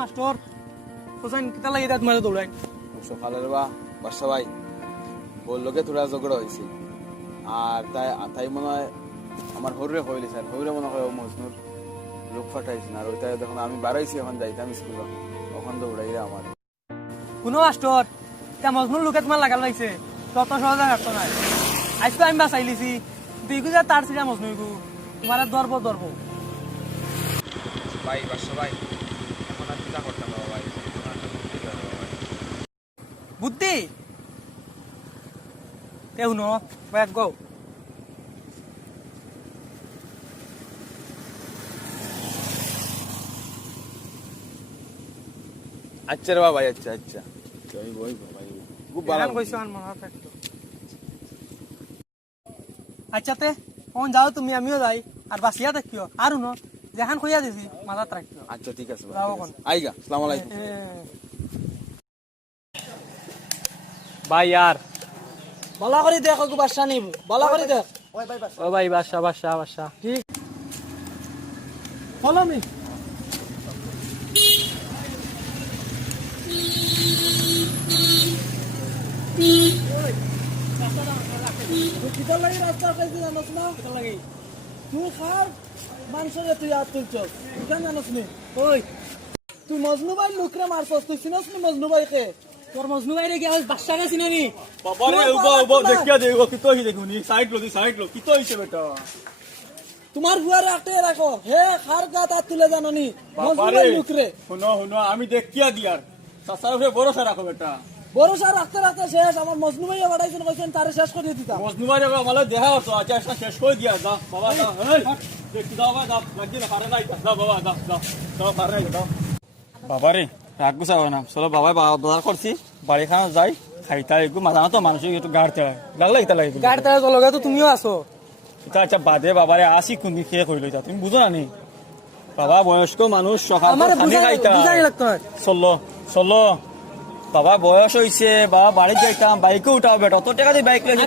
Master Hossain কিতা লাগি দাঁত মারে দৌড়াই সকালের বাসা ভাই বললোকে তোরা ঝগড়া হয়েছে আর তাই মনে হয় আমার হরুরে হইলে স্যার হরুরে মনে হয় মজনুর লোক ফাটাইছেন আর ওইটা যখন আমি বাড়াইছি এখন যাইতাম স্কুলে ওখান দৌড়াই আমার কোনো মাস্টার তা মজনুর লোকে তোমার লাগাল লাগছে তত সহজে হাঁটতো নাই আজ তো আমি বাঁচাই লিছি দুই গুজা তার ছিড়া মজনুইগু তোমার দর্ব ভাই বাসা ভাই এখন আর চিন্তা করতাম না ভাই বুদ্ধি কেউ ন ব্যাগ গো আচ্ছা রে ভাই আচ্ছা ভাই খুব ভালো কইছো আর মনে থাকতো আচ্ছা তে কোন যাও তুমি আমিও যাই আর বাসিয়া দেখিও আর ন যেখান কইয়া দিছি মাথাত রাখিও আচ্ছা ঠিক আছে যাও কোন আইগা আসসালামু আলাইকুম ভাই यार বলা করে দেখো গো বাসা নিব বলা করে দেখ ও ভাই বাসা ঠিক ফলো মি কিতা লাগি রাস্তা কাইতে জানোস না কত লাগি তুই খার মানুষের তুই আর তুলছস কেন জানোস নি ওই তুই মজনু ভাই লুকরে মারছস তুই চিনস নি মজনু ভাইকে তোর মজনু ভাই রে কি আজ বাসা গেছি নানি বাবারে উবা দেখিয়া দেগো কিতো হি দেখুনি সাইড লো কিতো হইছে বেটা তোমার বুয়ার আটে রাখো হে খার গাত আর তুলে জাননি মজনু বাবারে ভাই লুকরে শুনো আমি দেখিয়া দিয়ার সাসার উপরে ভরসা রাখো বেটা ভরসা রাখতে রাখতে শেষ আমার মজনু ভাই বাড়াইছেন কইছেন তারে শেষ করে দিতাম মজনুমারে আমালে দেখা হতো আচ্ছা একটা শেষ করে দিয়া যা বাবা যা এই দেখি দাও বাবা যা লাগি না পারে নাই যা বাবা যা পারে নাই দাও বাবারে রাগ গুছাও না চলো বাবা বাজার করছি বাড়ি খানা যাই খাইতা একটু মাথা তো মানুষ একটু গাড়তে লাগলা ইতা লাগে গাড়ি তারা লগে তো তুমিও আছো এটা আচ্ছা বাদে বাবারে আসি কোনদিন খেয়ে কইলো যা তুমি বুঝো না নি বাবা বয়স্ক মানুষ সকাল আমার খানি খাইতা বুঝাই লাগতো না চলো বাবা বয়স হইছে বাবা বাড়ি যাইতাম বাইকে উঠাও বেটা অত টাকা দিয়ে বাইক লইছে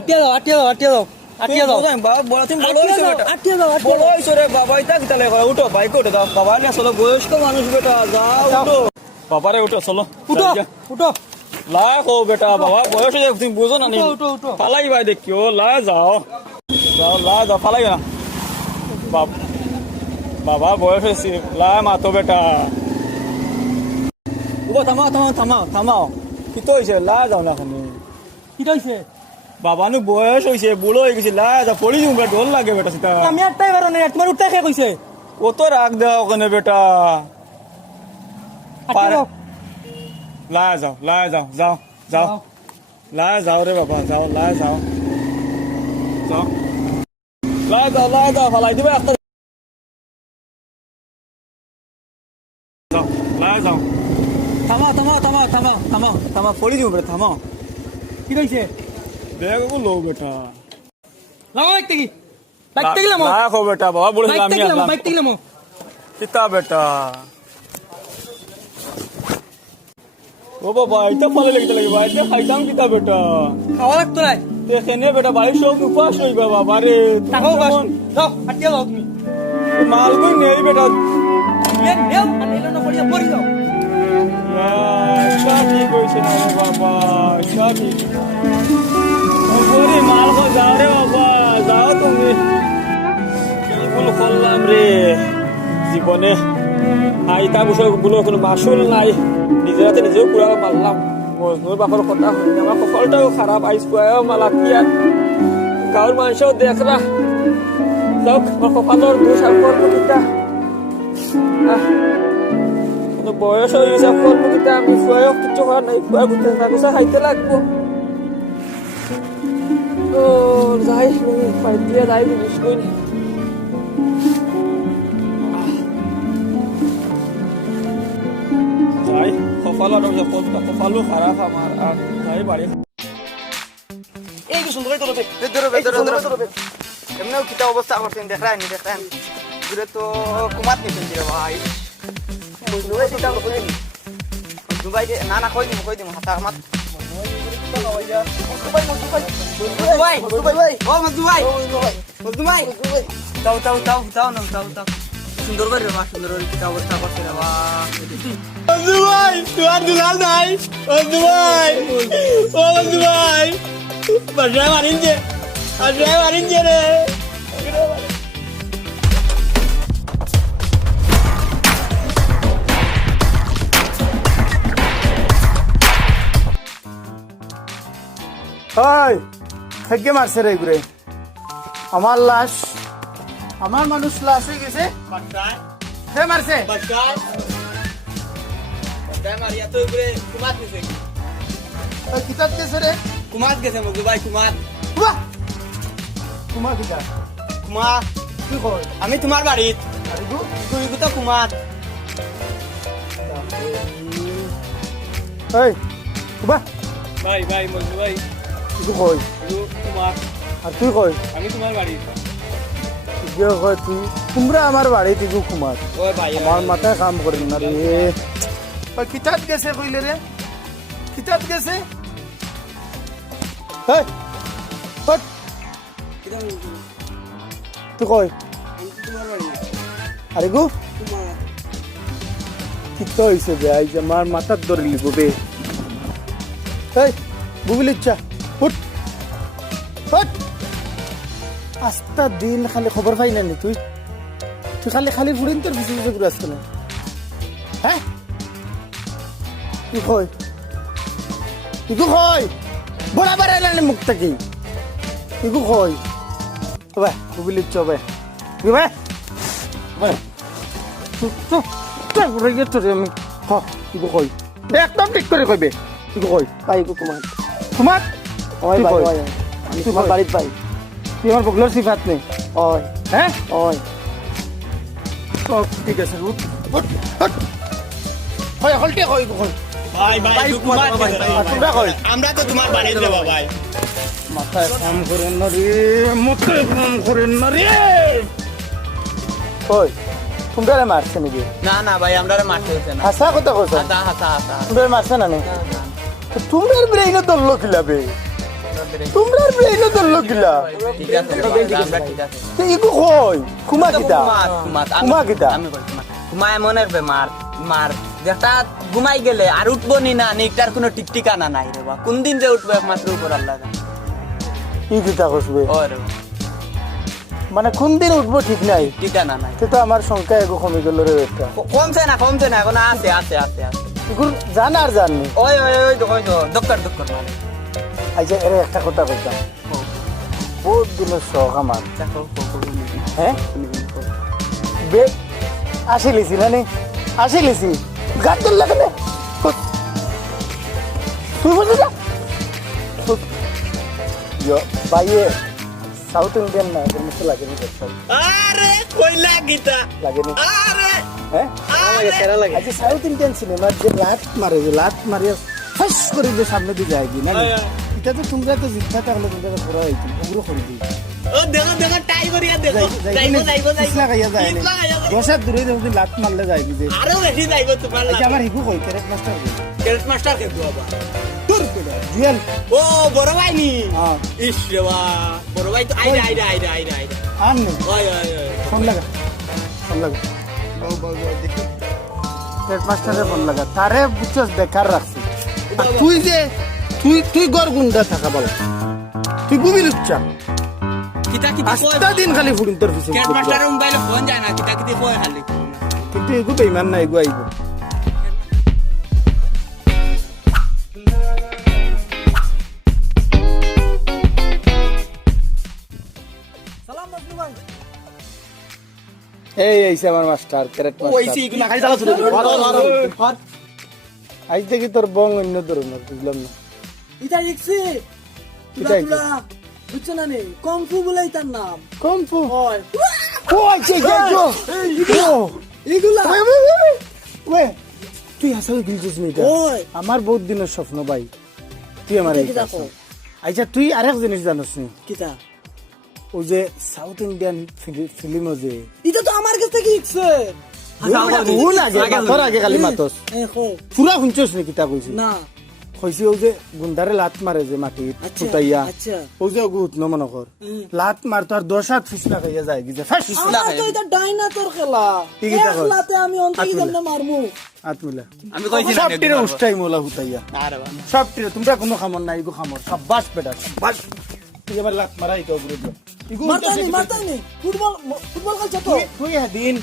আটিয়া দাও বাবা বড় তুমি বড় হইছে বেটা আটিয়া দাও বড় হইছে রে বাবা ইতা কিতা লাগে উঠো বাইকে উঠে দাও বাবা নিয়ে চলো বয়স্ক মানুষ বেটা যাও উঠো বাবারে উঠো চলো উঠো লাখ ও বেটা বাবা বয়স হয়ে তুমি বুঝো না নি উঠো পালাই ভাই দেখিও যাও পালাই না বাবা বয়স হয়েছে মাতো বেটা থামাও কি তো হয়েছে যাও না এখন কি কইছে বাবা নু বয়স হয়েছে বুড়ো হয়ে গেছে যা পড়ি দিও বেটা ঢোল লাগে বেটা সেটা আমি আটটাই বেরো না তোমার উঠতে খেয়ে কইছে কত রাগ দেওয়া ওখানে বেটা যাও রে বাবা যাও ফালাই দিবে একটা যাও থামা পড়ি দিও বেটা থামাও কি কইছে দেখো লো বেটা লাও বাইক গেলাম লাখো বেটা বাবা বলেছিলাম আমি বাইক গেলাম কিতা বেটা ও বাবা এটা ভালো লাগতে লাগে ভাই এটা খাইতাম কিতা বেটা খাওয়া লাগতো নাই দেখেনে বেটা বাড়ির সব উপাস হইবা বাবা রে টাকাও বাস যাও আটিয়া দাও তুমি মাল কই নেই বেটা নেও আর নেলো না পড়ি যাও সবই কইছে না রে বাবা সবই ওরে মাল কো যাও রে বাবা যাও তুমি কি বল করলাম রে জীবনে আইতা বসে বলো কোনো মাসুল নাই নিজের হাতে নিজেও পুরা মারলাম মজনুর বাপর কথা হইনি আমার কপালটাও খারাপ আইস পুয়াও মালাতিয়া গাঁর মানুষও দেখরা যাও আমার কপালের দোষ আর কর্ম কিতা বয়স হয়ে গেছে কর্ম কিতা আমি ফুয়াও কিছু করার নাই ফুয়া ঘুরতে থাকুসা খাইতে লাগবো তো যাই পাইপ দিয়ে যাই জিনিস কইনি যাই কপালও খারাপ আমার আর যাই বাড়ি এই কি সুন্দর ধরবে এমনিও কিতা অবস্থা করছেন দেখলেন দেখলেন ঘুরে তো কুমাত নিছেন রে ভাই দুবাই চিন্তা করছেন দুবাই না না কই দিম হাতা আমার সুন্দর করে রে সুন্দর করে কিতা অবস্থা করছে রে বন্ধু ভাই তোমার দুলাল নাই বন্ধু ভাই ও বন্ধু ভাই বাসায় মারিনছে রে হয় থেকে মারছে রে ঘুরে আমার লাশ আমার মানুষ লাশ হয়ে গেছে বাসায় সে মারছে মারিয়া তো ঘুরে কুমাত নিছে কিতাব গেছে রে কুমাত গেছে মজু ভাই কুমাত বাহ তোমার কিতা কুমাত কি কয় আমি তোমার বাড়িত আরে গো তুই তো কুমাত এই বাহ ভাই বন্ধু ভাই তুই কই তোমার আর তুই কই আমি তোমার বাড়ি যে কয় তুই তোমরা আমার বাড়ি তুই কুমার ওই ভাই আমার মাথায় কাম করে না রে কিতাব গেছে কইলে রে কিতাব গেছে এই হট তুই কই আরে গো কিতা হইছে বে আই যে আমার মাথার ধরে লিব বে এই বুবলি ইচ্ছা হুট হুট আস্তা দিন খালি খবর পাই না নি তুই তুই খালি ফুরিন তোর পিছনে পিছনে ঘুরে আসতে না হ্যাঁ তুই কই বরাবর এলানি মুখ থেকে তুই কই বে বুবলি ইচ্ছা বে বে বে তুই ঘুরে গিয়ে তোর আমি তুই কই একদম ঠিক করে কইবে তুই কই ভাই কুমাত কুমার ওই তুই ভাই কই? ওই আমি তোমার বাড়িত ভাই তুই আমার বগলার সিফাত নেই ওই হ্যাঁ ওই ঠিক আছে উঠ উঠ উঠ হয় হলটে কই কই ভাই কুমার তোমরা কই আমরা তো তোমার বাড়িতে যাবো ভাই মাথায় কাম করেন না রে মাথায় কাম করেন না রে কই তোমরা মারছে নাকি না না ভাই আমরা মারতে হচ্ছে না হাসা কথা কইছ হাতা হাতা হাতা তোমরা মারছে না তোমরা ব্রেইনে দল্লো কিলাবে তোমরা ব্রেইনে দল্লো কিলা ঠিক আছে আমরা ঠিক আছে তো ইগো কই কুমা কিতা কুমা কিতা আমি বলছি কুমা এমন এক বেমার মার যেটা ঘুমাই গেলে আর উঠবো নি না নিকটার কোনো ঠিক ঠিকানা নাই রে বা কোন দিন যে উঠবো একমাত্র উপর আল্লাহ জানে ই কিতা কইবে ও রে মানে কোন দিন উঠবো ঠিক নাই ঠিকানা নাই তো আমার সংখ্যা এগো কমে গেল রে একটা কমছে না এখন আছে আছে আছে আছে ইগুর জান আর জাননি ওই তো দক্কর মানে আচ্ছা এর একটা কথা কইতাম বহুত দিনের শখ আমার হ্যাঁ বেগ আসিলিছি না আসিলিছি গাছ তোর লাগে না তুই বলছিস বাইয়ে সাউথ ইন্ডিয়ান না এর মতো লাগেনি আরে কই লাগিতা লাগেনি আরে হ্যাঁ আচ্ছা সাউথ ইন্ডিয়ান সিনেমার যে লাত মারে ফাঁস করে যে সামনে দিয়ে যায় কি না এটা তো তোমরা তো জিজ্ঞাসা থাকলে তোমরা করা হইতো ওগুলো করে দিই ও দেখো টাই করিয়া দেখো যাইবো দশার দূরে যদি লাত মারলে যায় কি যে আরো বেশি যাইব তোমার আচ্ছা আমার হিকু কই ক্যারেক্ট মাস্টার ক্যারেট মাস্টার কে বাবা তোর পেড়া জুয়েল ও বড় ভাই নি হ্যাঁ ইস রে বড় ভাই তো আইরা আন নে ওই ফোন লাগা ক্যারেক্ট মাস্টারে ফোন লাগা তারে বুঝছস বেকার রাখছি আর তুই যে তুই গর গুন্ডা থাকা বল তুই গুবি লুচ্চা কিতা আস্তা দিন খালি ফুড়িন তোর পিছনে ক্যাট মাস্টারের মোবাইলে ফোন যায় না কিতা কয় খালি কিন্তু এগু বেইমান না এগু আইব এই এইছে আমার মাস্টার ক্যারেক্ট মাস্টার ইগুলা খালি চালা শুরু আজ থেকে তোর বং অন্য ধরনের বুঝলাম না এটা দেখছি এটাই কি? বুঝছো না নে কমফু বলেই তার নাম কমফু হয় ও আচ্ছা এগুলা ওয়ে তুই আসলে গিলছিস না এটা ওই আমার বহুত দিনের স্বপ্ন ভাই তুই আমার এটা কি দেখো? আচ্ছা তুই আরেক জিনিস জানিস নি কিতা ওই যে সাউথ ইন্ডিয়ান ফিল্ম যে এটা তো আমার কাছ থেকে শিখছে বহু আগে মাথর আগে খালি মাতস পুরা শুনছস নাকি তা কইছি না কইছি ও যে গুন্ডারে লাত মারে যে মাটি আচ্ছা, ফুটাইয়া আচ্ছা। ও যে গুত ন মনে কর লাত মার তো আর 10 ফিসলা খাইয়া যায় কি যে ফাস আমার তো এটা ডাইনাতর খেলা কি কিটা কর? একলাতে আমি অন্তকি জন্য মারমু আতমিলা আমি কইছি না সব টিরে উস্তাই মোলা হুতাইয়া সব টিরে তোমরা কোনো খামর নাই ইগো খামর সাব্বাস বেটা সাব্বাস তুই আমার লাত মারা ইগো গুরে দিও ইগো মারতানি ফুটবল ফুটবল খেলছ তো তুই দিন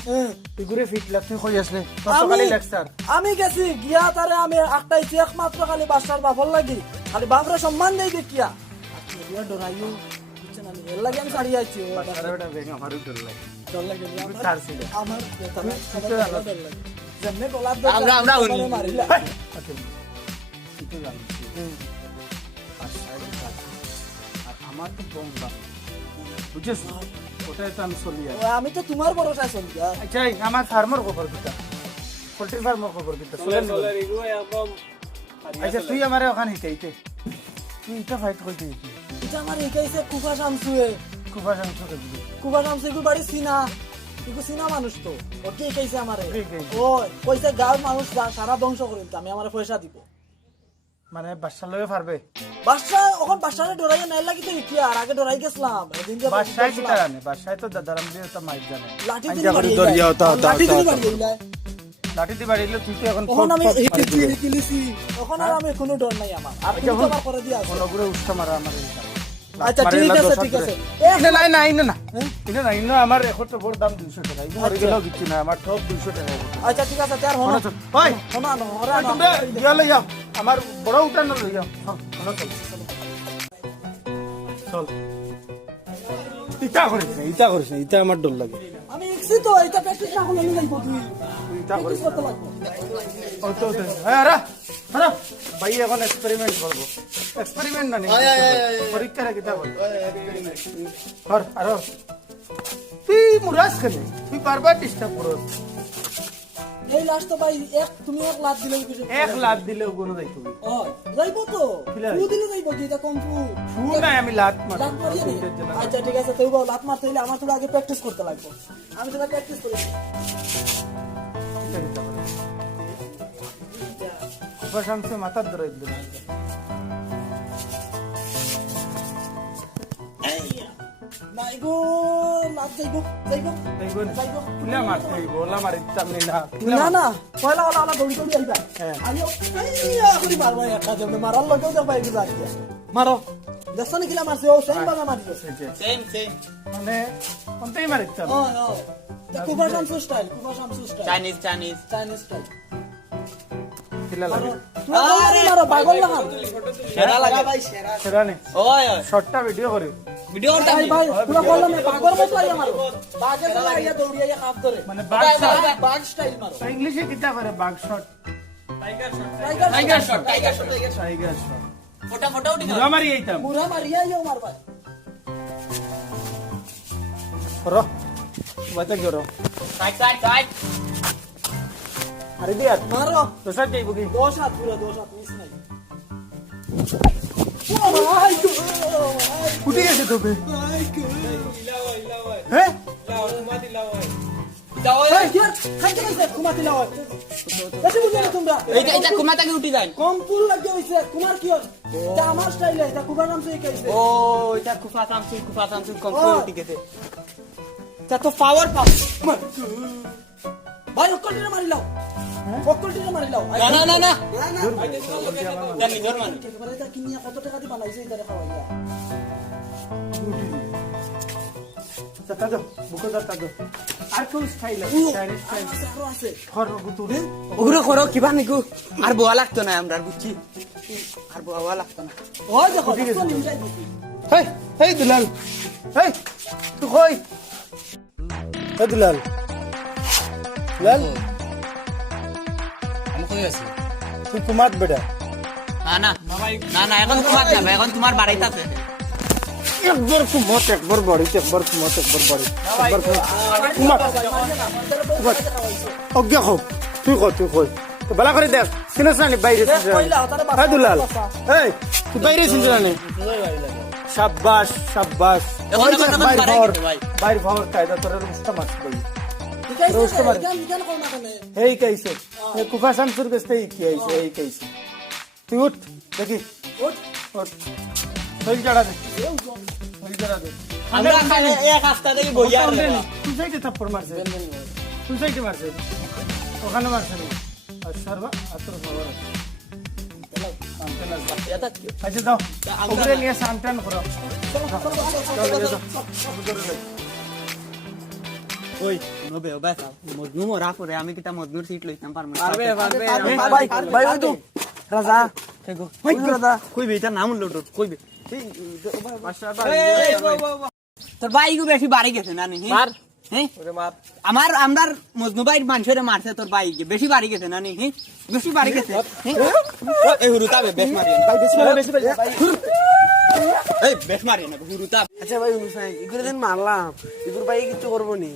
ইগুরে ফিটলা তুই কই আসলে আমি- সকালে লেকচার আমি গেছি গিয়া তারে আমি একটাইছি একমাত্র খালি বাসার বাপর লাগি খালি বাপরে সম্মান দেই দেখিয়া গিয়া ডরাইও বুঝছেন আমি এর লাগি আমি ছাড়িয়ে আইছি আরে বেটা বেগ আমারও ডর লাগে ডর লাগে আমার ছাড় ছিল আমার ডর লাগে যেমনে গলার দর আমরা উনি। মারিলা তুই জানিস আর আমার তো কম দাম বুঝছিস ওটাই তো আমি চলি আর আমি তো তোমার ভরসা চলি আচ্ছা আমার ফার্মার খবর দিতা পোল্ট্রি ফার্মার খবর দিতা আচ্ছা তুই আমার ওখানে শিখাইতে তুই এটা ফাইট করতে এটা আমার একাইছে কুফা শামসুয়ে খুব আশা করবি কুফা শামসু এগুলো বাড়ি সিনা এগুলো সিনা মানুষ তো ওকে একাইছে আমারে কে একাইছে? ও কইছে গাঁর মানুষ সারা ধ্বংস করিম আমি আমার পয়সা দিব মানে বাচ্চা লয়ে পারবে বাসা ওখান বাসারে ডরাইয়া নাই লাগি তো কি আর আগে ডরাই গেছিলাম এদিন যে বাসায় কি জানে বাসায় তো দাদারাম দিয়ে তো মাইক জানে লাঠি আইন দিয়ে যা করে বাড়িয়ে দরিয়া হতা হতা লাঠি দিয়ে হতা বাড়িয়ে দিলা। লাঠি দিয়ে বাড়িলে তুই তো এখন ওখান আমি ফট ফট মারি দিবি। কিলিছি ওখান আর আমি কোনো ডর নাই আমার আর তুমি তো আমার করে দিয়া আছে। কোনো করে উস্কা মারা আমার এই কাম। আচ্ছা মারে ঠিক এলা আছে দশ ঠিক হাত আছে ধরে। ইনে নাই নাই ইনে না ইনে না ইনে আমার এখন তো বড় দাম 200 টাকা ইনে মরে গেল কিছু না আমার সব 200 টাকা আচ্ছা ঠিক আছে তার হনো হনো চল। ওই হনো আনো হরা আনো তোমরা গেলে যাও আমার বড় উঠান লই যাও হনো চল চল ইটা করিস না ইটা আমার ডর লাগে আমি এক্সি তো এটা প্র্যাকটিস না করলে যাইবো তুই ইটা করিস প্র্যাকটিস করতে লাগবে ওতো হ্যাঁ রা হ্যাঁ ভাই এখন এক্সপেরিমেন্ট করব এক্সপেরিমেন্ট না পরীক্ষা রাখি তা কর আর তুই মুরাজ খেলে তুই বারবার ডিস্টার্ব করস এই লাস্ট তো ভাই তুমি এক লাখ দিলে কিছু এক লাখ দিলে কোনো যাইতো ও যাইবো তো তুই দিলে যাইবো কি এটা কম ফু নাই আমি লাত মার লাত মারিয়ে নি? আচ্ছা ঠিক আছে তুই বল লাত মারতে হলে আমার তোরা আগে প্র্যাকটিস করতে লাগবে আমি তোরা প্র্যাকটিস করি প্রশান্তি মাথার ধরে দিল নাই গো লাত যাইবো যাইবো যাইবো তুলা মারতে বলা মারি চামনি না না না পয়লা ওলা ওলা দৌড়ি দৌড়ি আইবা হ্যাঁ। আমি করি মারবা একটা জন্য মারার লগেও দেখবা এই বুঝা মারো দেখছ না কিলা মারছে ও সেম বাগা মারিছে সেম সেম মানে কোনটাই মারি চাম ও ও কুবা শামসু style Chinese Chinese Chinese style কিলা লাগে আরে মারো পাগল না সেরা লাগা ভাই সেরা সেরা নে ওই শর্টটা ভিডিও করে ভিডিও করতে ভাই ভাই পুরো বললাম না পাগল মত আইয়া মারো বাগে চলে আইয়া দৌড়ি আইয়া হাত ধরে মানে বাগ শট বাগ স্টাইল মারো ইংলিশে কিতা করে বাগ shot tiger shot tiger shot tiger shot ফটা ফটা উঠি মুরা মারি এইতাম মুরা মারিয়া আইয়া মারবা র বাতা গরো সাইড সাইড সাইড আরে দিয়া মারো তো সাথ যাইব কি দোষ হাত পুরো দোষ হাত মিস নাই ভাই গো উঠে গেছে তো বে ভাই গো হ্যাঁ দাও এই কি খাইতে গেছে কুমাতি লাও বেশি বুঝে না তোমরা এইটা এটা কুমা থেকে উঠি যায় কম ফুল লাগে হইছে কুমার কি হয় এটা আমার স্টাইলে এটা কুমার নাম থেকে কইছে ও এটা কুফা সামসু কমপ্লিট উঠি গেছে তা তো পাওয়ার ভাই অকলটিরে মারি লাও অকলটিরে মারি লাও না না না না না না জানি জোর মান একেবারে এটা কিনিয়া কত টাকা দি বানাইছে এটা খাওয়াইয়া চাটা দাও বুকো চাটা দাও আর কোন স্টাইল আছে চাইনিজ স্টাইল আরো আছে খর গুতুরে ওগুলো করো কিবা নিকু আর বোয়া লাগতো না আমরা বুঝছি আর বোয়া লাগতো না ওই দেখো তো নিমজাই দিছি হেই হেই দুলাল হেই তুই কই হে দুলাল দুলাল আমি কই আছি তুই কুমাত বেটা না না না না এখন তোমার যাবে এখন তোমার বাড়িতে আছে একবার কুমত একবার বাড়িতে একবার কুমত একবার বাড়ি একবার কুমাত অজ্ঞা হোক তুই কই তো বালা করে দেখ চিনিস না বাইরে হে দুলাল এই তুই বাইরে চিনিস না সাব্বাস সাব্বাস এখন ওই যে এখন বাইর বাড়াই পাওয়ার গেছে ভাই। বাইর পাওয়ার কায়দা তোর রুস্তা মাছ কই শিখাইছে রোস্ট মারে। কেন কোন না কেন এই কাইছে এই কুফা শামসুর কাছে কি আইছে এই কাইছে তুই উঠ দেখি ওঠ উঠ হইল জড়া দে হইল জড়া দে আমরা খালি এক রাস্তা থেকে বইয়া রে তুই সাইডে থাপ্পড় মারছে তুই সাইডে মারছে ওখানে মারছে না আর সর্বা আতর খবর আছে আচ্ছা দাও উপরে নিয়ে সামটান করো ওই নবে ওবা মজনু মরা পরে আমি কিটা মজনুর সিট লইতাম পারমু পারবে পারবে ভাই ভাই ওই তো রাজা কই দাদা কই বেটা নাম লটো কই বে তোর ভাই গো বেশি বাড়ি গেছে না নি মার হ্যাঁ ওরে মার আমার মজনু ভাই মানুষের মারছে তোর ভাই বেশি বাড়ি গেছে না নি বেশি বাড়ি গেছে এই হুরুতা বেশ মারি ভাই বেশি ভাই এই বেশ মারি না হুরুতা আচ্ছা ভাই অনুসাই ইগুরে দিন মারলাম ইগুর ভাই কিছু করবো নি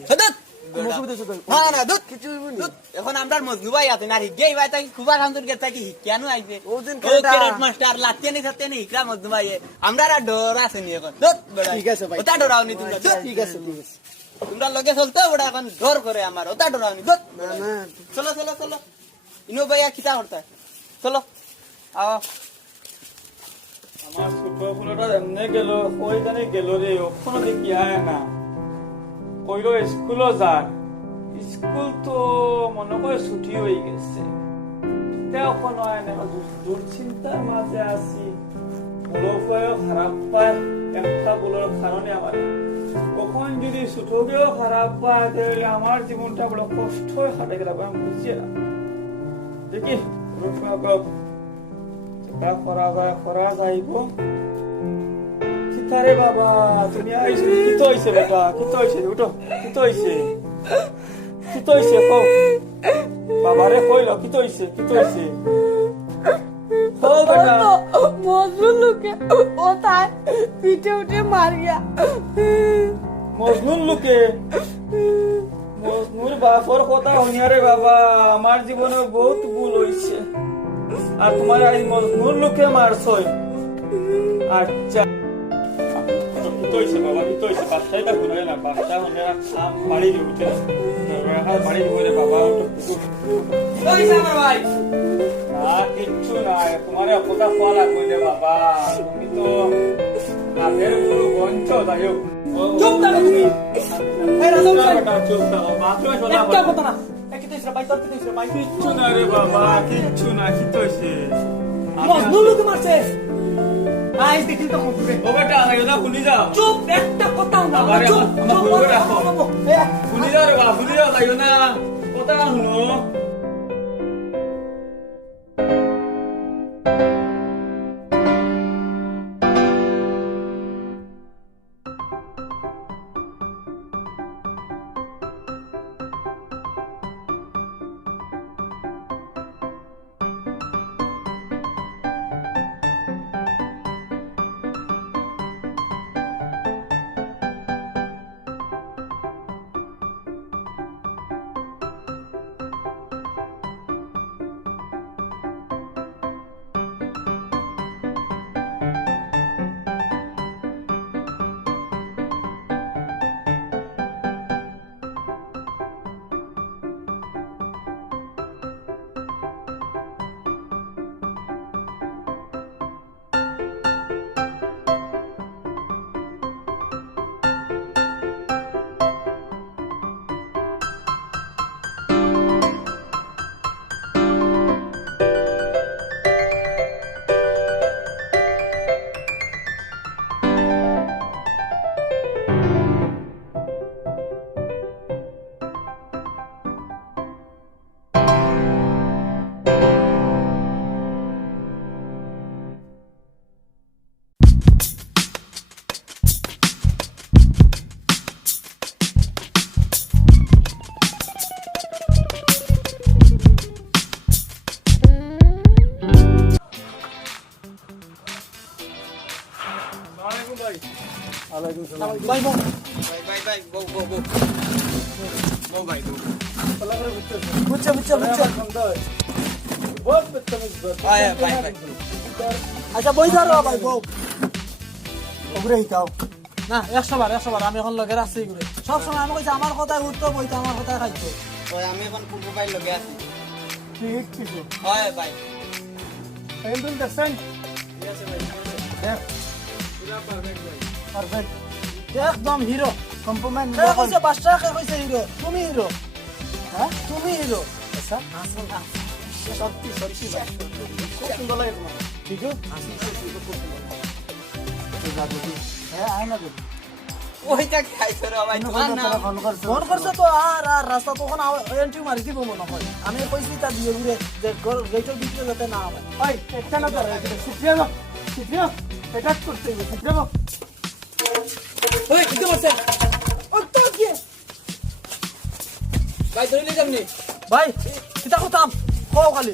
না না দুধ কিছু দুধ এখন আমরার মজনু ভাই আছে না হিগে ভাই তাই খুব আনন্দ গেছে কি কেন আইছে ও দিন ও ক্যারেট মাস্টার লাতে নি সাথে নি হিকরা মজনু ভাই আমরা আর ডর আছে নি এখন দুধ ঠিক আছে ভাই। ওটা ডরাও নি তোমরা দুধ ঠিক আছে ঠিক আছে তোমরা লগে চলতে ওটা এখন ডর করে আমার ওটা ডরাও নি দুধ না চলো চলো চলো ইনো ভাইয়া কিতা করতে চলো আও আমার ছোট ফুলটা এমনি গেল ওইখানে গেল রে ওখানে দেখি আয় না কইলো স্কুলও যাক স্কুল তো মনে করে ছুটি হয়ে গেছে ওখানে হয় না দুশ্চিন্তার মাঝে আছি বুড়ো পায়ও খারাপ পায় একটা বুড়োর কারণে আমার কখন যদি ছোটকেও খারাপ পায় তাহলে আমার জীবনটা বড় কষ্ট হয়ে হাঁটে গেল আমি বুঝছি না দেখি করা যাইব কিতারে বাবা তুমি আইছো কি তো হইছে বাবা কি তো হইছে উঠো কি তো হইছে কি তো হইছে কও বাবারে কইলো কি তো হইছে কি তো হইছে কও বেটা মজনুর লোকে ও তাই পিঠে উঠে মার গিয়া মজনুর লোকে মজনুর বাপর কথা হইয়ারে বাবা আমার জীবনে বহুত ভুল হইছে আর তোমার এই মজনুর লোকে মারছই আচ্ছা কি হইছে বাবা কি হইছে বাচ্চাটা ঘুরে না বাচ্চা হলে বাড়ি উঠে বাড়ি ঘুরে বাবা কইছে আমার ভাই না কিচ্ছু নাই তোমার কথা পাওয়া লাগবে রে বাবা তুমি তো আগের গুরু বঞ্চ যাই হোক চুপ থাকো তুমি এই রাজা ভাই চুপ থাকো বাথরুমে চলা একটা কথা না একই তো ভাই তোর কি ভাই কিচ্ছু না রে বাবা কিচ্ছু না কি তো হইছে মজনু লোকে মারছে আই দেখি তো মুখে ও বেটা আইনা শুনি যাও চুপ একটা কথা না আরে চুপ আমার বলবে রাখো শুনি যাও রে বাবা শুনি যাও যাইও না কথা শুনো ভাই বউ ভাই বুঝছে বুঝছে বুঝছে ভাই ভাই আচ্ছা বই ধরো ভাই বউ ওগুলো শিকাও না 100 বার আমি এখন লগের আছি ঘুরে সব সময় আমি কইছি আমার কথায় উঠতো বইতো আমার কথায় খাইতো ওই আমি এখন পূর্ব ভাই লগে আছি ঠিক কিছু হয় ভাই হ্যান্ডেল দেখছেন পারফেক্ট একদম হিরো কম্প্রোমাইজ কে কইছে বাদশা কে কইছে হিরো তুমি হিরো হ্যাঁ তুমি হিরো আচ্ছা সত্যি সত্যি ভাই খুব সুন্দর লাগে তোমার ঠিক আছে হ্যাঁ আয় না দেখি ওইটা খাইছো রে ভাই তোমার নাম ফোন করছো ফোন করছে তো আর রাস্তা তখন এন্ট্রি মারি দিব মনে হয় আমি কইছি তা দিয়ে ঘুরে যে গেটের ভিতরে যাতে না হয় ওই একটা না করে সুপ্রিয়া এটা করতে হবে সুপ্রিয়া ওই কি করছেন ও তো কি ভাই ধরে নিয়ে যামনি ভাই কিতা কইতাম কও খালি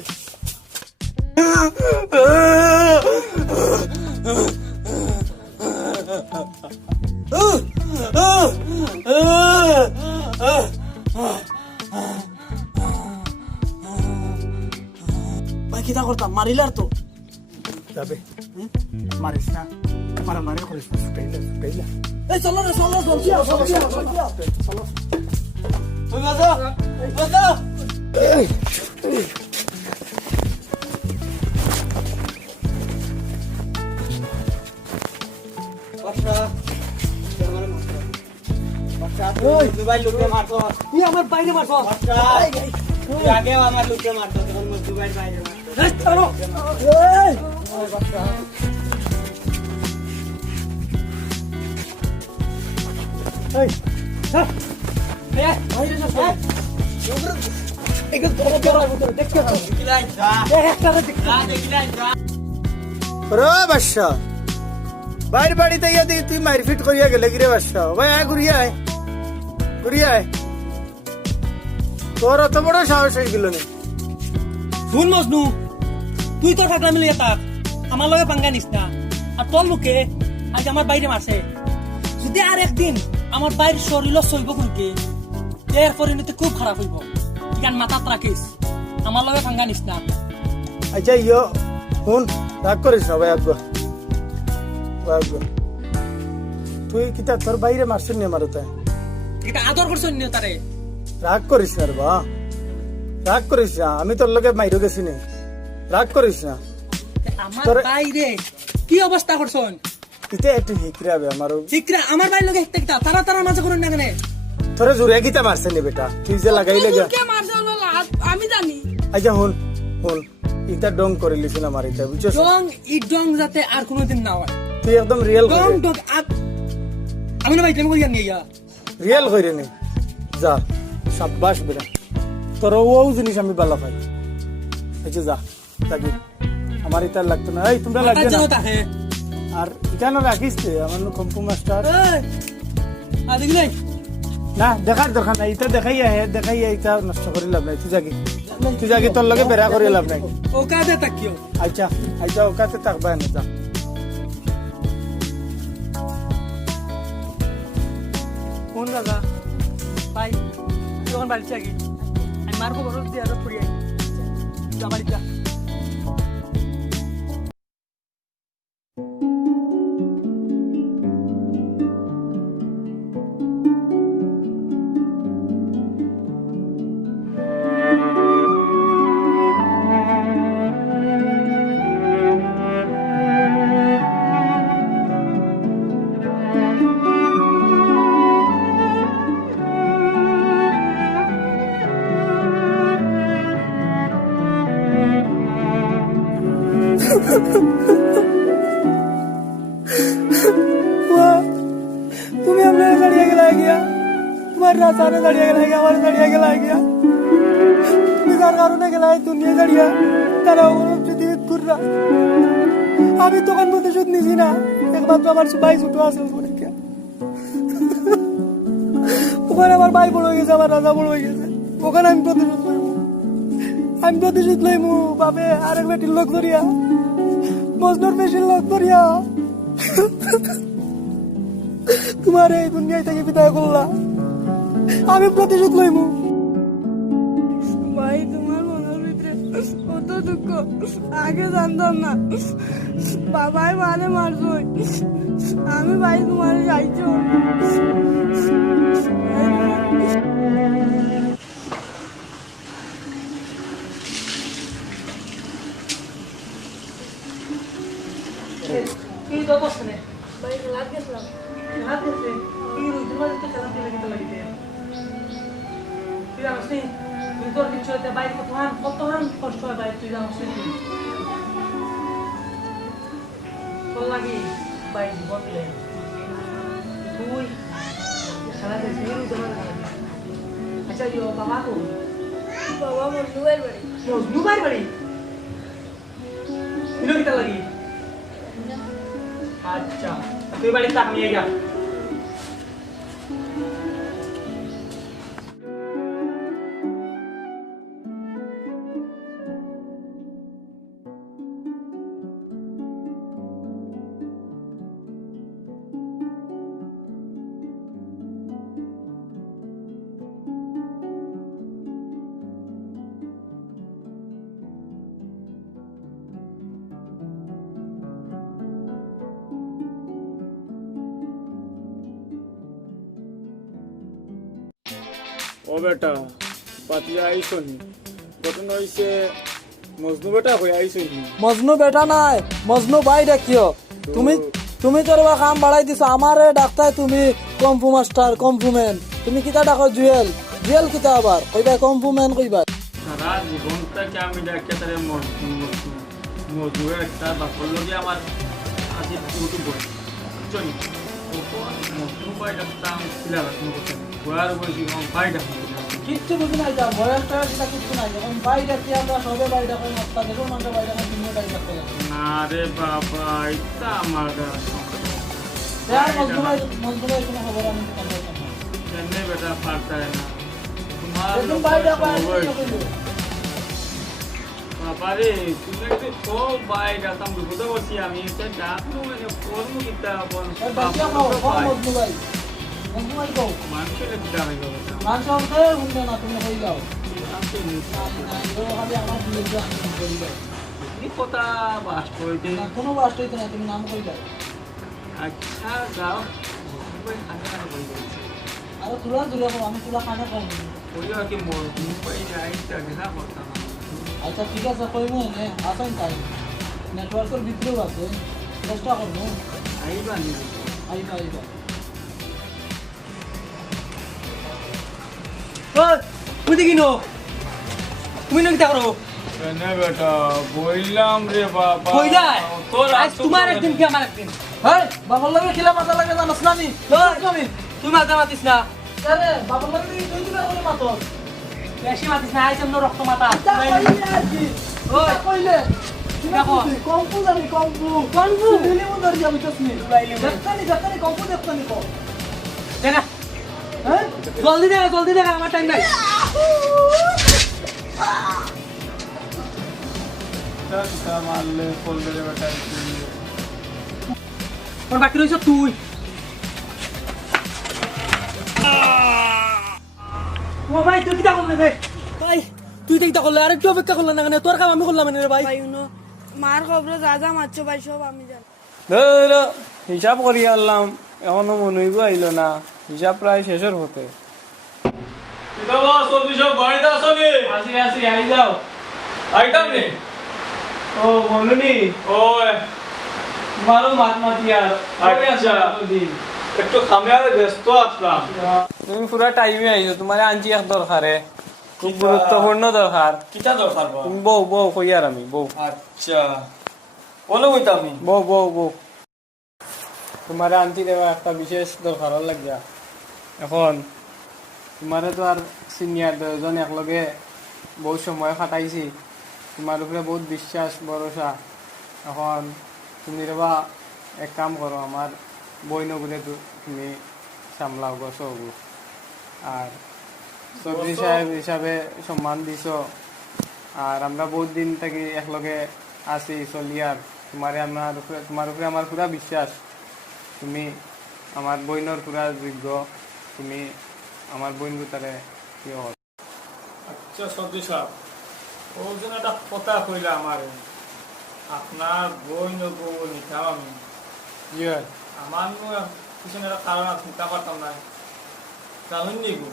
ভাই কিতা করতাম মারিলার তো যাবে মারিস না মারামারি করিস না সুটাইলা এই চলো রে চলো জলদি আও জলদি আও জলদি আও চলো তুই বাজা বাজা বাচ্চা তোমার মারছো বাচ্চা তুই ভাই লোকে মারছো তুই আমার বাইরে মারছ বাচ্চা তুই আগে আমার লোকে মারতো তখন দুবাই বাইরে মারতো চলো এই এই বাইরে যা একটু ধরো ধরো দেখছো দেখিলাই যা একটা যা দেখিলাই যা রে বাদশা বাইরে বাড়িতে ইয়া দি তুই মারপিট করিয়া গেলে কি রে বাদশা ভাই আয় ঘুরিয়া আয় তোর অত বড় সাহস হয়ে গেল না শুন মজনু তুই তো থাকলাম মিলিয়ে থাক আমার লগে পাঙ্গা নিস না আর তোর লোকে আজ আমার বাইরে মারছে যদি আর একদিন আমার বাইরে শরীর সইব কোনকে এর পরিণতি খুব খারাপ হইব ইকান মাথাত রাখিস আমার লগে পাঙ্গা নিস না আচ্ছা শুন রাগ করিস না ভাই আগ্গো তুই কিতা তোর বাইরে মারছিস নি আমার তাই এটা আদর করছ নি তারে রাগ করিস না রে বা রাগ করিস না আমি তোর লগে মাইরো গেছি নি রাগ করিস না আমার তোরে- বাইরে কি অবস্থা করছন ইতে একটু হিকরাবে আমারও ঠিকরা আমার বাইরে লগে একটা কিতা তারা তারা মাঝে করুন না কেন তোরে জোরে গীতা মারছে নি বেটা তুই যে লাগাইলে গা কে মারছে হলো লাত আমি জানি আচ্ছা শুন ইটা ডং করে লিছি না মার ইটা বুঝছস ডং ই ডং যাতে আর কোনোদিন না হয় তুই একদম রিয়েল ডং ডং আমি না ভাই তুমি করিয়া নিয়ে রিয়েল কইরে নি যা সাব্বাস বেটা তোর ও জিনিস আমি ভালো পাই আচ্ছা যা থাকি আমার এটা লাগতো না এই তোমরা লাগবে না জানো তাহে আর এটা না রাখিস তে আমার কম্পু মাস্টার আর দেখলে না দেখার দরকার নাই এটা দেখাই এটা নষ্ট করে লাভ নাই তুই জাগি তোর লগে বেড়া করে লাভ নাই ও কাজে তাকিও আচ্ছা ওকাতে থাকবা না যা কোন দাদা ভাই যখন বাড়ি চাগি আমি মার খবর দিয়ে আরো ফুরিয়ে যা বাড়ি যা তুমি हमने दाड़िया गला गया तुम्हारे राजा ने दाड़िया गला गया हमारे दाड़िया गला गया তুমি সরকারও না গেলাই দুনিয়া দাঁড়িয়া তারা ওরম যদি ঘুররা আমি তখন প্রতিশোধ নিছি না একমাত্র আমার ভাই ছোট আসল পরীক্ষা ওখানে আমার ভাই বড় হয়ে গেছে আমার রাজা বড় হয়ে গেছে ওখানে আমি প্রতিশোধ লইমু বাবে আরেক বেটির লোক ধরিয়া মজনুর বেশির লোক ধরিয়া তোমার এই দুনিয়ায় থেকে বিদায় করলা আমি প্রতিশোধ লইমু ভাই তোমার মনের ভিতরে কত দুঃখ আগে জানতাম না বাবাই মানে মারছই আমি ভাই তোমার যাইছো কি তো করছে ভাই লাগ গেছিলাম খেলা দিতে কি রুইতে মাঝে তো খেলা দিতে লাগিতে তুই জানিস নি তুই তোর কিছু হইতে বাইরে কতহান কষ্ট হয় বাইরে তুই জানিস নি তোর লাগি বাইরে জীবন দিলে তুই খেলা দিতে রুইতে মাঝে খেলা দিতে আচ্ছা ইয়ো বাবা তো বাবা মজনুবের বাড়ি মজনু বাড়ি তুই কিটা লাগি আচ্ছা তুই বাড়ি তাক নিয়ে যা ও বেটা পাতিয়া আইসনি ঘটনা হয়েছে মজনু বেটা হয়ে আইসনি মজনু বেটা নাই মজনু ভাই ডাকিও তুমি তুমি তোর বা কাম বাড়াই দিছো আমারে ডাক্তার তুমি কম্পু মাস্টার কম্পুমেন তুমি কিতা ডাকো জুয়েল জুয়েল কিতা আবার কইবা কম্পুমেন কইবা সারা জীবনটাকে আমি ডাকে তারে মজনু একটা বাপর লগে আমার আজি পুরোটি বই বুঝছনি মজনু ভাই ডাকতাম ছিল রাখনো করতাম গোয়ার বসি ভাই ডাকতাম কিচ্ছু বুঝি নাই যা বয়সটা কিতা কিচ্ছু নাই যখন ভাই ডাকি আমরা সবে ভাই ডাকো মাস্তা দেখো মানুষ ভাই ডাকো তুমি ভাই ডাকো না রে বাবা এটা আমার यार मजनू भाई কোনো খবর আমি তো বলতাম না কেন বেটা পারতা না তোমার একদম ভাই ডাকো বাবা রে তুমি একটু তো ভাই ডাকতাম বুঝতে পারছি আমি এটা ডাকলো মানে ফর্ম কিতা বল ডাকিয়া খাও মজনু ভাই কও মানুষের ডাকে গেল মানুষ আমাকে শুনবে না তুমি হই যাও খালি আমার দিয়ে যাও হই যাও কি কথা বাস করতে না কোনো বাস হইতে না তুমি নাম কই যাও আচ্ছা যাও ভাই খানা খানা বল বলছি আর তুলা দূরে আমি তুলা খানা খাও ওই কি মোর মুম্বাই যাইতা দেখা করতাম আচ্ছা ঠিক আছে কইমু নে আসেন তাই নেটওয়ার্কের ভিতরেও আছে চেষ্টা করবো আইবা নি আইবা আইবা ওই তুই দেখি নো তুমি না কিটা করো কেন বেটা বললাম রে বাবা কই যায় আজ তোমার একদিন কি আমার একদিন হেই বাবার লাগে খেলা মাথা লাগে জানাস না আমি আমি তুই মাথা মাতিস না আরে বাবার লাগে তুই দিবার করে মাতো বেশি মাতিস না আইছ ন রক্ত মাথা তা কইলে আছি ওই কইলে দেখো। কম্পু জানি কম্পু কম্পু দিলি মন ধরে যাবি তসমি দেখতানি কম্পু দেখতানি কো দেখা হ্যাঁ জলদি দেখা আমার টাইম নাই মারলে ফল দেবে বেটা তোর বাকি রইছ তুই ও ভাই তুই কিটা করলি রে ভাই তুই তো কিটা করলি আরে তুই অপেক্ষা করলি না কেন তোর কাম আমি করলাম না রে ভাই ভাই উনো মার খবর যা যা মারছো ভাই সব আমি জানি হিসাব করি আনলাম এখনো মনে হইব আইলো না হিসাব প্রায় শেষের হতে আসি আই যাও আইতাম নি ও বলুনি ও মারো মাত মাতি আর আচ্ছা। দিন একটু খামিয়ারে ব্যস্ত আসলাম তুমি পুরা টাইমে আইছো তোমার আনছি এক দরকারে খুব গুরুত্বপূর্ণ দরকার কিটা দরকার বা তুমি বউ বউ কইয়ার আমি বউ আচ্ছা বলো হইতাম নি বউ বউ বউ তোমার আনছি দেওয়া একটা বিশেষ দরকার লাগিয়া এখন তোমারে তো আর সিনিয়র দুজন একলগে বহু সময় কাটাইছি তোমার উপরে বহুত বিশ্বাস ভরসা এখন তুমি রবা এক কাম করো আমার বইনগুলো তুমি সামলাও গছগু আর চৌধুরী সাহেব হিসাবে সম্মান দিছ আর আমরা বহুত দিন থেকে একলগে আছি চলি আর তোমার উপরে আমার পুরা বিশ্বাস তুমি আমার বইনর পুরা যোগ্য তুমি আমার বইন তারে কি হল আচ্ছা সর্দি সাহেব ওর জন্য একটা কথা কইলা আমার আপনার বই নবো নিতাম আমি জি হয় আমার পিছনে একটা কারণ আছে নিতে পারতাম না কারণ নি গো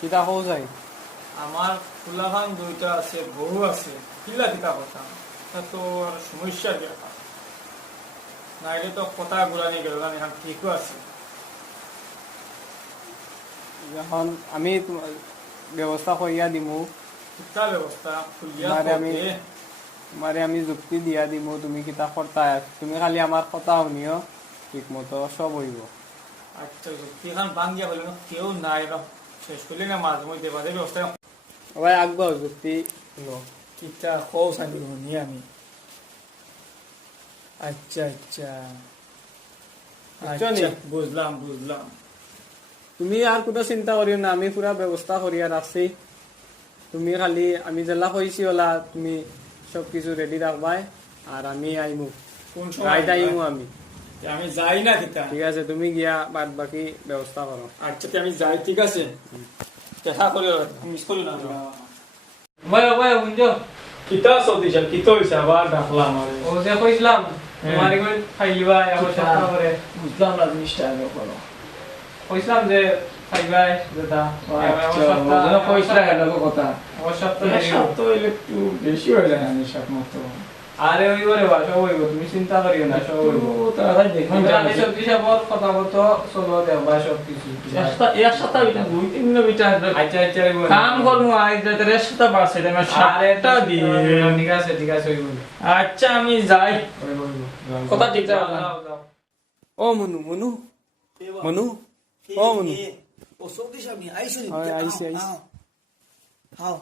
কিতা হও যাই আমার ফুলাভান দুইটা আছে বহু আছে কিলা কিতা করতাম তা তো আর সমস্যার ব্যাপার না এটা তো কথা গুলানি গেল না এখন ঠিকও আছে এখন আমি ব্যবস্থা করিয়া দিমু শিক্ষা ব্যবস্থা খুলিয়া মানে আমি- করতে তোমারে আমি যুক্তি দিয়া দিমু তুমি কিতা করতা তুমি খালি আমার কথা শুনিও ঠিক মতো সব হইব আচ্ছা এখান বাঙ্গিয়া বলে না কেউ নাই না শেষ করলে না মাঝে মধ্যে বাজে ব্যবস্থা ভাই আগবাও যুক্তি শুনো কিতা কও সানি শুনি আমি আচ্ছা আচ্ছা বুঝছো নি? আচ্ছা বুঝলাম বুঝলাম তুমি আর কোনো চিন্তা করিও না আমি পুরা ব্যবস্থা করিয়া রাখছি তুমি খালি আমি জেলা কইছি ওলা তুমি সব কিছু রেডি রাখবাই আর আমি আইমু কোন সময় রাইট আইমু আমি আমি যাই না কিতা ঠিক আছে তুমি গিয়া বাদ বাকি ব্যবস্থা করো আচ্ছা তে আমি যাই ঠিক আছে দেখা করি মিস করি না ভাই ভাই বুঝছো কিতা সদিশাল কিতা হইছে আবার ডাকলাম আরে ও যে কইছিলাম তোমার এগুলো খাইবা আবার সপ্তাহ করে বুঝলাম না জিনিসটা আগে বলো কইছিলাম যে খাইবাই যেটা আচ্ছা ওজন্য কইছরা গেল কথা আবার সপ্তাহ তো একটু বেশি হয়ে যায় না সব মতো আরে ওই করে বা সব হইব তুমি চিন্তা করিও না সব হইব তাড়াতাড়ি দেখুন আমি সবজি সবর কথা বলতো চলো দেবা সব কিছু এক সপ্তাহ ভিতরে 2-3 দিনের ভিতরে আচ্ছা আচ্ছা হইব কাম করবো আজ রাতে রেস্টটা বাড়ছে আমি সাতটা দিন ঠিক আছে হইব আচ্ছা আমি যাই হইব হইব কথা ঠিক আছে ও মনু মনু মনু ও মনু ও সৌদি সামনে আইসো হয়, আইছি, আইছি। হাও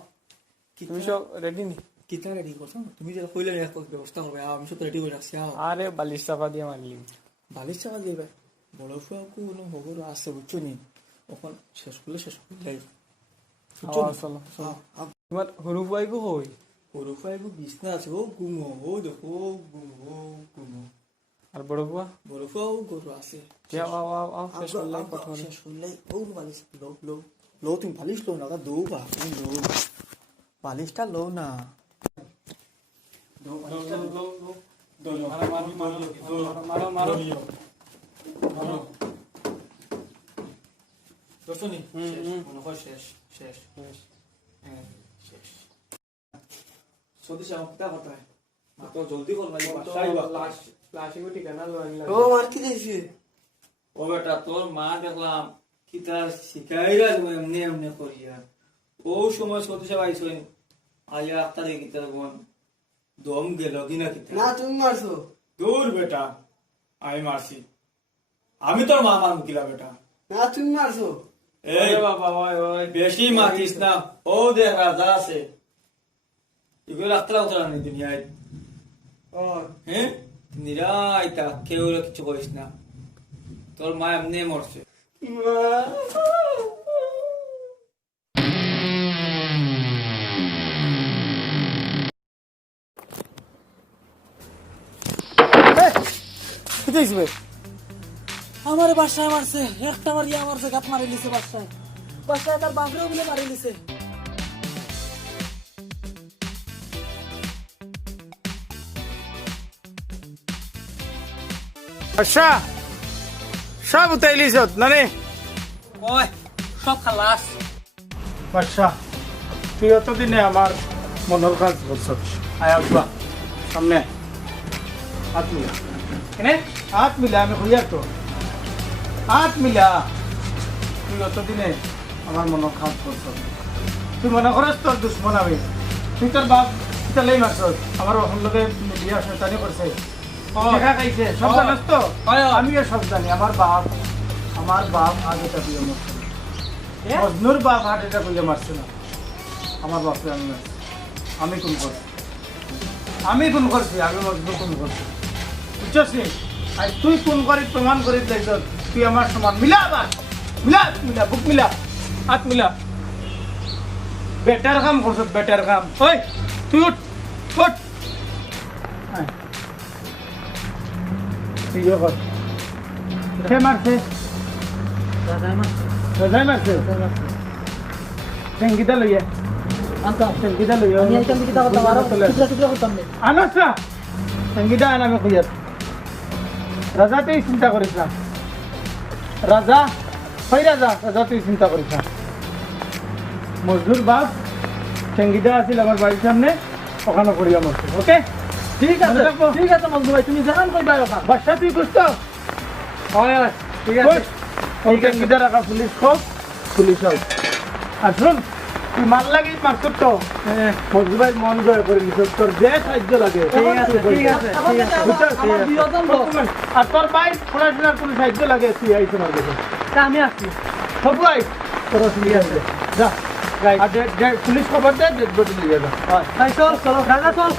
তুমি সব রেডি নি কিতা রেডি করছো তুমি যেটা কইলে এক ব্যবস্থা হবে আমি সব রেডি করে রাখছি হাও আরে বালিশ চাপা দিয়ে মারলি বালিশ চাপা দিবে বড় ফুয়া কোনো খবর আছে বুঝছো নি ওখান শেষ করলে বুঝছো নি? চলো চলো হাও, তোমার সৰু পাইকো হই বড় ফুয়া একটু বিছনা আছে ও গুমো ও দেখো গুমো আর বড় বুয়া বড় ফুয়াও গরু আছে যাও আও আও আও শেষ করলাই কথা শেষ করলে ও বালিশ লো তুমি বালিশ লো না দৌ বা তুমি লো বালিশটা লো না মারো মারো দর্শনী হুম। মনে হয় শেষ শেষ হ্যাঁ শেষ সদিশ আমার কিতা কথা তো জলদি কর ভাই বাসায় লাশ লাশিগো ঠিকানা লো আনলা ও আর কি দিয়েছি ও বেটা তোর মা দেখলাম কিতা শিখাইরা এমনি এমনি করিয়া ও সময় সদিশ আইসই আইয়া আত্মা দেখি কিতা বোন দম গেল কিনা কিতা না তুমি মারছো দূর বেটা আমি মারছি আমি তোর মা মারবো কিলা বেটা না তুমি মারছো এই বাবা ওই ওই বেশি মাতিস না ও দেখ রাজা আছে এগুলো রাত্রা উতরা নেই দুনিয়ায় ও হ্যাঁ নিরাইতা কেউ কিছু করিস না তোর মা এমনি মরছে কি দেখছি ভাই আমার বাসায় মারছে একটা মারিয়া মারছে গাত মারি লিছে বাসায় বাসায় তার বাপরেও বলে মারি লিছে আচ্ছা সব উতাইলিস না রে ওই সব খালাস আচ্ছা তুই অতদিনে আমার মনের কাজ করছস আয় আসবা সামনে আয়। হাত মিলা কেনে হাত মিলা আমি হইয়ার তো হাত মিলা তুই অতদিনে আমার মনের কাজ করছস তুই মনে করস তোর দুশ্মন আমি তুই তোর বাপ তালেই মারছস আমার ওখান লোকে বিয়া শয়তানি করছে দেখা খাইছে সব জানাস তো আমিও সব জানি আমার বাপ আজ এটা বিয়ে মারছে মজনুর বাপ হাট এটা করলে মারছে না আমার বাপকে আমি মারছি আমি খুন করছি আমি মজনুর খুন করছি বুঝছিস নি? আর তুই খুন করি প্রমাণ করি দেখছ তুই আমার সমান মিলা আবার মিলা বুক মিলা হাত মিলা বেটার কাম করছ বেটার কাম ওই তুই উঠ আয়। তুই ইয়ে কর কে মারছে দাদাই মারছে ঠেঙ্গিটা লইয়া আনতাম সঙ্গীতা লইয়া আমি আইতাম কিতা করতাম আরো টুকরা টুকরা করতাম না আনাসা সঙ্গীতা আনামে কইয়ার রাজা তুই চিন্তা করিস না রাজা হই রাজা রাজা তুই চিন্তা করিস না মজদুর বাপ সঙ্গীতা আছিল আমার বাড়ির সামনে ওখানে করিয়া মরছে ওকে ঠিক আছে ঠিক আছে মজনু ভাই তুমি যেখান কইবা ওখান বাসা তুই বুঝতো হয় হয় ঠিক আছে ওই সঙ্গীতা রাখা পুলিশ হোক পুলিশ হোক আর শুন তুই মাল লাগি মারছত তো মজদুর ভাই মন জয় করে নিছ তোর যে সাহায্য লাগে ঠিক আছে ঠিক আছে বুঝছো? আমার বিয়োজন লস আর তোর ভাই পড়াশোনার কোনো সাহায্য লাগে তুই আইস আমার কাছে আমি আসছি সবাই তোর অসুবিধা আছে যা আর পুলিশ খবর দে ডেড বডি নিয়ে যা ভাই চল চলো রাজা চল